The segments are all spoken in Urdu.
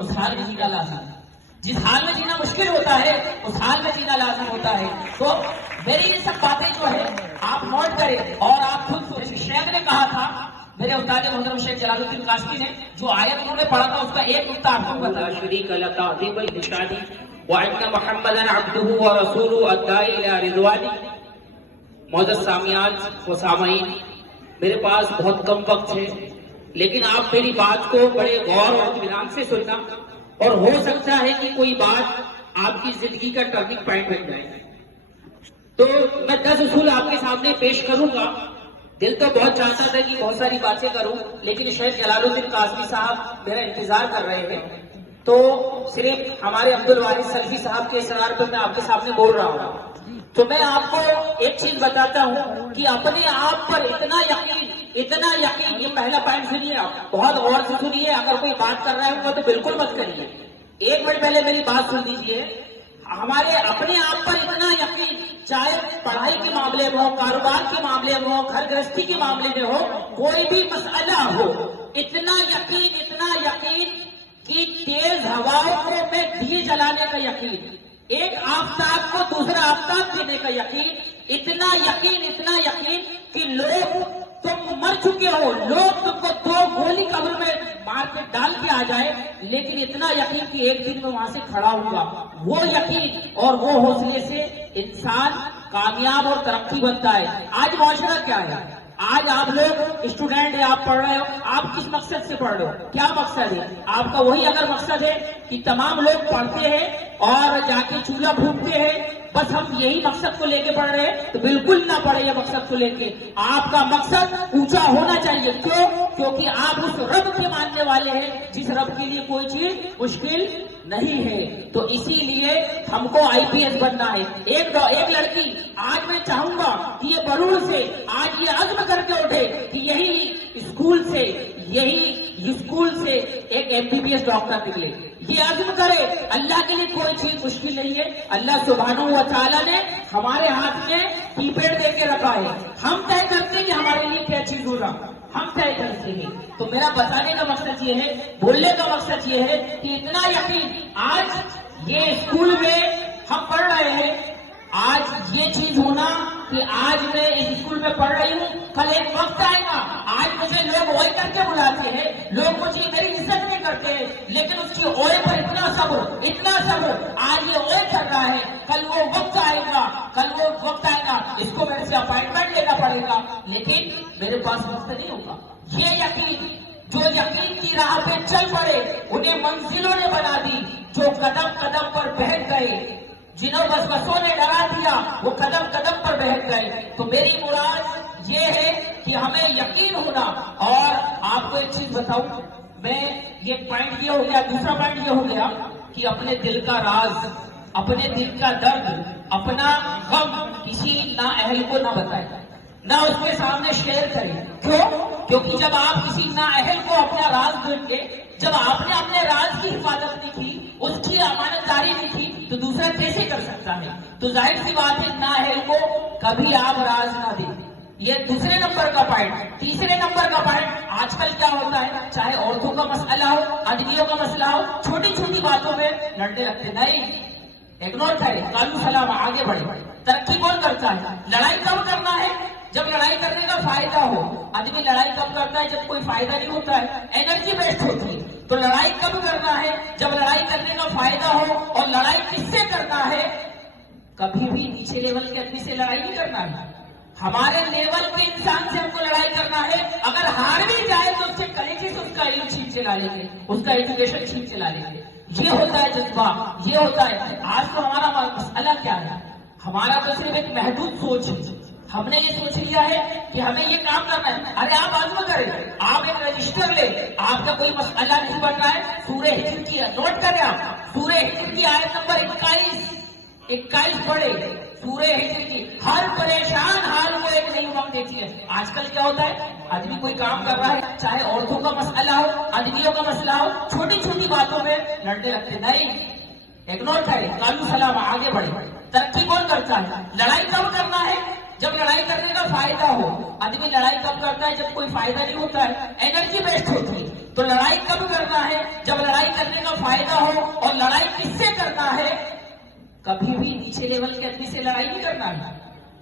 اس حال میں جینا لازم ہے. جس حال میں جینا مشکل ہوتا ہے اس حال میں جینا لازم ہوتا ہے. تو میری یہ سب باتیں جو ہے آپ نوٹ کریں اور آپ خود شیخ نے کہا تھا میرے استاد محترم شیخ جلال الدین قاسمی نے جو آیت انہوں نے پڑھا تھا اس کا ایک نقطہ آپ کو بتا شریک اللہ تعظیم الاشادی وان محمدا عبده ورسوله الداعی الی رضوانہ. معزز سامعات و سامعین، میرے پاس بہت کم وقت ہے لیکن آپ میری بات کو بڑے غور اور اطمینان سے سننا اور ہو سکتا ہے کہ کوئی بات آپ کی زندگی کا ٹرننگ پوائنٹ بن جائے. تو میں 10 اصول آپ کے سامنے پیش کروں گا. دل تو بہت چاہتا تھا کہ بہت ساری باتیں کروں لیکن شیخ جلال الدین قاسمی صاحب میرا انتظار کر رہے ہیں تو صرف ہمارے عبدالوارث سلفی صاحب کے اصرار پر میں آپ کے سامنے بول رہا ہوں. تو میں آپ کو ایک چیز بتاتا ہوں کہ اپنے آپ پر اتنا یقین، یہ پہلا پوائنٹ سنیے، آپ بہت غور سے سنیے. اگر کوئی بات کر رہا ہے تو بالکل مت کریے. 1 منٹ پہلے میری بات سن لیجیے. ہمارے اپنے آپ پر اتنا یقین، چاہے پڑھائی کے معاملے میں ہو، کاروبار کے معاملے میں ہو، گھر گرہستی کے معاملے میں ہو، کوئی بھی مسئلہ ہو، اتنا یقین کہ تیز ہواؤں کو میں دیے جلانے کا یقین، ایک آفتاب کو دوسرا آفتاب دینے کا یقین، اتنا یقین کہ لوگ تم مر چکے ہو، لوگ تم کو 2 گولی قبر میں مار کے ڈال کے آ جائے لیکن اتنا یقین کہ ایک دن میں وہاں سے کھڑا ہوں گا. وہ یقین اور وہ حوصلے سے انسان کامیاب اور ترقی بنتا ہے. آج معاشرہ کیا ہے؟ آج آپ لوگ اسٹوڈنٹ ہیں، آپ پڑھ رہے ہو، آپ کس مقصد سے پڑھ رہے ہو؟ کیا مقصد ہے آپ کا؟ وہی اگر مقصد ہے کہ تمام لوگ پڑھتے ہیں اور جا کے چولہا پھونکتے ہیں، بس ہم یہی مقصد کو لے کے پڑھ رہے ہیں، تو بالکل نہ پڑھے یہ مقصد کو لے کے. آپ کا مقصد اونچا ہونا چاہیے. کیوں؟ کیونکہ آپ اس رب کے ماننے والے ہیں جس رب کے لیے کوئی چیز مشکل نہیں ہے. تو اسی لیے ہم کو IPS بننا ہے. ایک لڑکی، آج میں چاہوں گا کہ یہ برور سے آج یہ عزم کر کے اٹھے کہ یہی اسکول سے ایک MBBS ڈاکٹر نکلے. یہ عزم کرے. اللہ کے لیے کوئی چیز مشکل نہیں ہے. اللہ سبحانہ و تعالیٰ نے ہمارے ہاتھ میں کی پیڈ دے کے رکھا ہے. ہم طے کرتے ہیں کہ ہمارے لیے کیا چیز ہوگا، ہم طے کرتے ہیں. تو میرا بتانے کا مقصد یہ ہے، بولنے کا مقصد یہ ہے کہ اتنا یقین. آج یہ اسکول میں ہم پڑھ رہے ہیں، آج یہ چیز ہونا کہ آج میں اس اسکول میں پڑھ رہی ہوں، کل ایک وقت آئے گا آج مجھے لوگ اوئے کر کے بلاتے ہیں، لوگ مجھے میری عزت نہیں کرتے ہیں لیکن اس کی اوئے پر اتنا صبر، آج یہ اوئے کر رہا ہے، کل وہ وقت آئے گا اس کو میرے سے اپائنٹمنٹ لینا پڑے گا لیکن میرے پاس وقت نہیں ہوگا. یہ یقین، جو یقین کی راہ پہ چل پڑے انہیں منزلوں نے بنا دی. جو قدم قدم پر بہت گئے، جنہوں وسوسوں نے ڈرا دیا وہ قدم قدم پر بہت گئے. تو میری مراد یہ ہے کہ ہمیں یقین ہونا. اور آپ کو ایک چیز بتاؤں، میں یہ پوائنٹ یہ ہو گیا. دوسرا پوائنٹ یہ ہو گیا کہ اپنے دل کا راز، اپنے دل کا درد، اپنا غم کسی نااہل کو نہ بتائے، نہ اس کے سامنے شیئر کریں. کیونکہ جب آپ کسی نااہل کو اپنا راز دیں گے، جب آپ نے اپنے راز کی حفاظت نہیں کی، اس کی امانت داری نہیں کی، تو دوسرا کیسے کر سکتا ہے؟ تو ظاہر سی بات ہے نااہل کو کبھی آپ راز نہ دیں. یہ دوسرے نمبر کا پوائنٹ. تیسرے نمبر کا پوائنٹ، آج کل کیا ہوتا ہے، چاہے عورتوں کا مسئلہ ہو، آدمیوں کا مسئلہ ہو، چھوٹی چھوٹی باتوں میں لڑنے لگتے. نہیں، اگنور کرے، قانون سلام، آگے بڑھے. ترقی کون کرتا ہے؟ لڑائی کب کرنا ہے؟ جب لڑائی کرنے کا فائدہ ہو. آدمی لڑائی کب کرتا ہے؟ جب کوئی فائدہ نہیں ہوتا ہے، انرجی ویسٹ ہوتی ہے. تو لڑائی کب کرنا ہے؟ جب لڑائی کرنے کا فائدہ ہو. اور لڑائی کس سے کرنا ہے؟ کبھی بھی نیچے لیول کے آدمی سے لڑائی نہیں کرنا ہے. ہمارے لیول کے انسان سے ہم کو لڑائی کرنا ہے. اگر ہار بھی جائے تو اس سے کلیجے سے اس کا علم چھین چلا لیں گے، اس کا ایجوکیشن چھین چلا لیں گے. یہ ہوتا ہے جذبہ، یہ ہوتا ہے. آج تو ہمارا مسئلہ کیا ہے؟ ہمارا تو صرف ایک محدود سوچ ہے. ہم نے یہ سوچ لیا ہے کہ ہمیں یہ کام کرنا ہے. ارے آپ عزم کریں، آپ ایک رجسٹر لیں. آپ کا کوئی مسئلہ نہیں بن رہا ہے، سورہ ہجر کی نوٹ کریں. آپ سورہ ہجر کی آیت نمبر 21 پڑھے. سورہ ہجر کی ہر پریشان حال کو ایک نئی امنگ دیتی ہے. آج کل کیا ہوتا ہے، آدمی کوئی کام کر رہا ہے، چاہے عورتوں کا مسئلہ ہو، آدمیوں کا مسئلہ ہو، چھوٹی چھوٹی باتوں میں لڑنے لگتے. نہیں، اگنور کرے، قانون سلام، آگے بڑھے. ترقی کون کرتا ہے؟ لڑائی کب کرنا ہے؟ جب لڑائی کرنے کا فائدہ ہو. آدمی لڑائی کب کرتا ہے؟ جب کوئی فائدہ نہیں ہوتا ہے, انرجی ویسٹ ہوتی ہے. تو لڑائی کب کرنا ہے؟ جب لڑائی کرنے کا فائدہ ہو. اور لڑائی کس سے کرنا ہے؟ کبھی بھی نیچے لیول کے آدمی سے لڑائی نہیں کرنا ہے.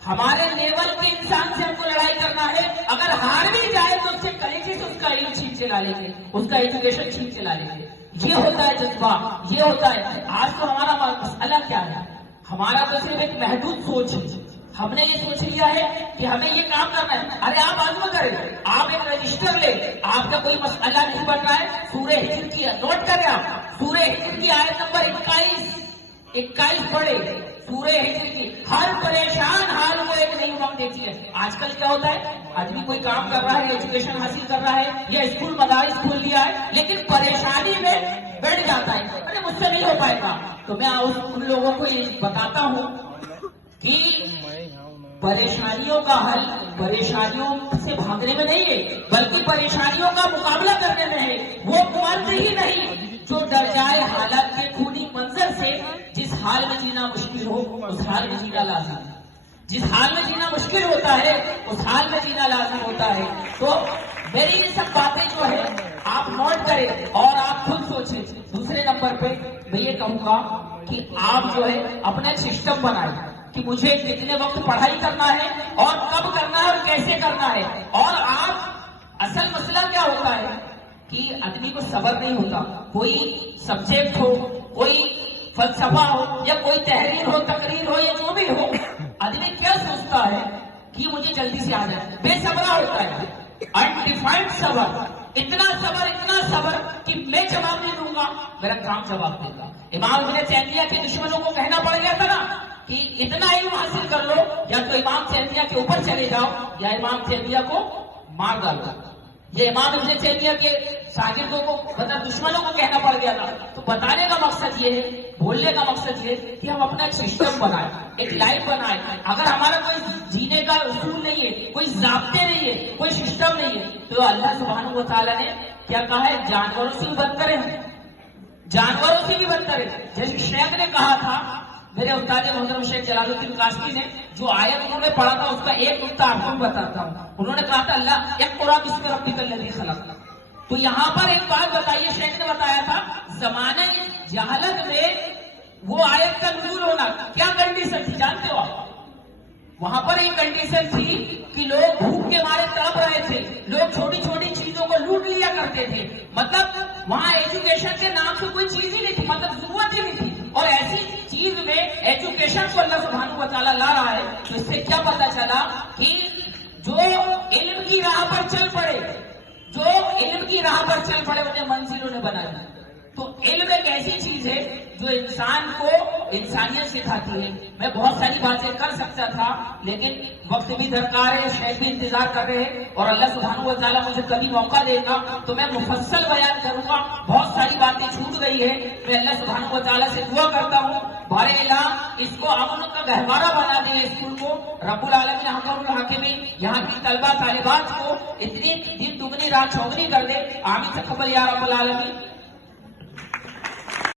ہمارے لیول کے انسان سے ہم کو لڑائی کرنا ہے. اگر ہار بھی جائے تو اس سے کلیجے سے اس کا علم چھین کے لا لیں گے, اس کا ایجوکیشن چھین کے لا لیں گے. یہ ہوتا ہے جذبہ, یہ ہوتا ہے. آج تو ہمارا مسئلہ کیا ہے؟ ہمارا تو صرف ایک محدود سوچ ہے. ہم نے یہ سوچ لیا ہے کہ ہمیں یہ کام کرنا ہے. ارے آپ عزم کریں, آپ ایک رجسٹر لیں, آپ کا کوئی مسئلہ نہیں بن رہا ہے, سورہ ہجر کی نوٹ کریں, آپ سورہ ہجر کی آیت نمبر 21 پڑھے. سورہ ہجر کی ہر پریشان حال کو ایک نئی امنگ دیتی ہے. آج کل کیا ہوتا ہے؟ آدمی کوئی کام کر رہا ہے, ایجوکیشن حاصل کر رہا ہے, یا اسکول مدارس کھول لیا ہے, لیکن پریشانی میں بیٹھ جاتا ہے, ارے مجھ سے نہیں ہو پائے گا. تو میں ان لوگوں کو یہ بتاتا ہوں کہ پریشانیوں کا حل پریشانیوں سے بھاگنے میں نہیں ہے, بلکہ پریشانیوں کا مقابلہ کرنے میں ہے. وہ مرد ہی نہیں جو ڈر جائے حالات کے خونی منظر سے. جس حال میں جینا مشکل ہو اس حال میں جینا لازم ہے. جس حال میں جینا مشکل ہوتا ہے اس حال میں جینا لازم ہوتا ہے. تو میری یہ سب باتیں جو ہے آپ نوٹ کریں اور آپ خود سوچیں. دوسرے نمبر پہ میں یہ کہوں گا کہ آپ جو ہے اپنا ایک سسٹم بنائیں کہ مجھے کتنے وقت پڑھائی کرنا ہے اور کب کرنا ہے اور کیسے کرنا ہے. اور آپ اصل مسئلہ کیا ہوتا ہے کہ آدمی کو صبر نہیں ہوتا. کوئی سبجیکٹ ہو, کوئی فلسفہ ہو, یا کوئی تحریر ہو, تقریر ہو, یا جو بھی ہو, آدمی کیا سوچتا ہے کہ مجھے جلدی سے آ جائے. بے صبرا ہوتا ہے, انڈیفائنڈ صبر. اتنا صبر کہ میں جواب نہیں دوں گا, میرا کام جواب دے گا. امام ابن تیمیہ کے دشمنوں کو کہنا پڑ گیا تھا نا کہ اتنا علم حاصل کر لو, یا تو امام تیمیہ کے اوپر چلے جاؤ یا امام تیمیہ کو مار ڈالو. یہ امام ابن تیمیہ کے شاگردوں کو مطلب دشمنوں کو کہنا پڑ گیا تھا. تو بتانے کا مقصد یہ ہے, بولنے کا مقصد یہ ہے کہ ہم اپنا ایک سسٹم بنائیں, ایک لائف بنائیں. اگر ہمارا کوئی جینے کا اصول نہیں ہے, کوئی ضابطے نہیں ہے, کوئی سسٹم نہیں ہے, تو اللہ سبحانہ و تعالیٰ نے کیا کہا ہے؟ جانوروں سے بھی بدتر ہے, جانوروں سے بھی بدتر ہے. جیسے شیخ نے کہا تھا, میرے استاد محترم شیخ جلال الدین کاشفی نے جو آیت انہوں نے پڑھا تھا اس کا ایک نقطہ آپ کو بتاتا ہوں. انہوں نے کہا تھا اللہ اقرأ باسم ربک الذی خلق. تو یہاں پر ایک بات بتائیے, شیخ نے بتایا تھا زمانہ جہالت میں وہ آیت کا نزول ہونا کیا کنڈیشن تھی جانتے ہو آپ؟ وہاں پر ایک کنڈیشن تھی کہ لوگ بھوک کے مارے تڑپ رہے تھے, لوگ چھوٹی چھوٹی چیزوں کو لوٹ لیا کرتے تھے. مطلب وہاں ایجوکیشن کے نام سے کوئی چیز ہی نہیں تھی, مطلب ضرورت ہی نہیں تھی. اور ایسی چیز میں ایجوکیشن کو اللہ سبحانہ و تعالیٰ لا رہا ہے. تو اس سے کیا پتا چلا کہ جو علم کی راہ پر چل پڑے, جو علم کی راہ پر چل پڑے انہیں منزلوں نے بنا دی. تو علم ایک ایسی چیز ہے جو انسان کو انسانیت سکھاتی ہے. میں بہت ساری باتیں کر سکتا تھا لیکن وقت بھی درکار ہے, شیخ بھی انتظار کر رہے ہیں, اور اللہ سبحانہ و تعالیٰ مجھے کبھی موقع دے گا تو میں مفصل بیان کروں گا. بہت ساری باتیں چھوٹ گئی ہے. میں اللہ سبحانہ و تعالیٰ سے دعا کرتا ہوں بارے اللہ اس کو امن کا گہوارہ بنا دے, اسکول کو رب العالمین حکم الحاکمین یہاں کی طلبہ طالبات کو اتنی دن دگنی رات چوگنی کر دے. آمین تقبل یا رب العالمین.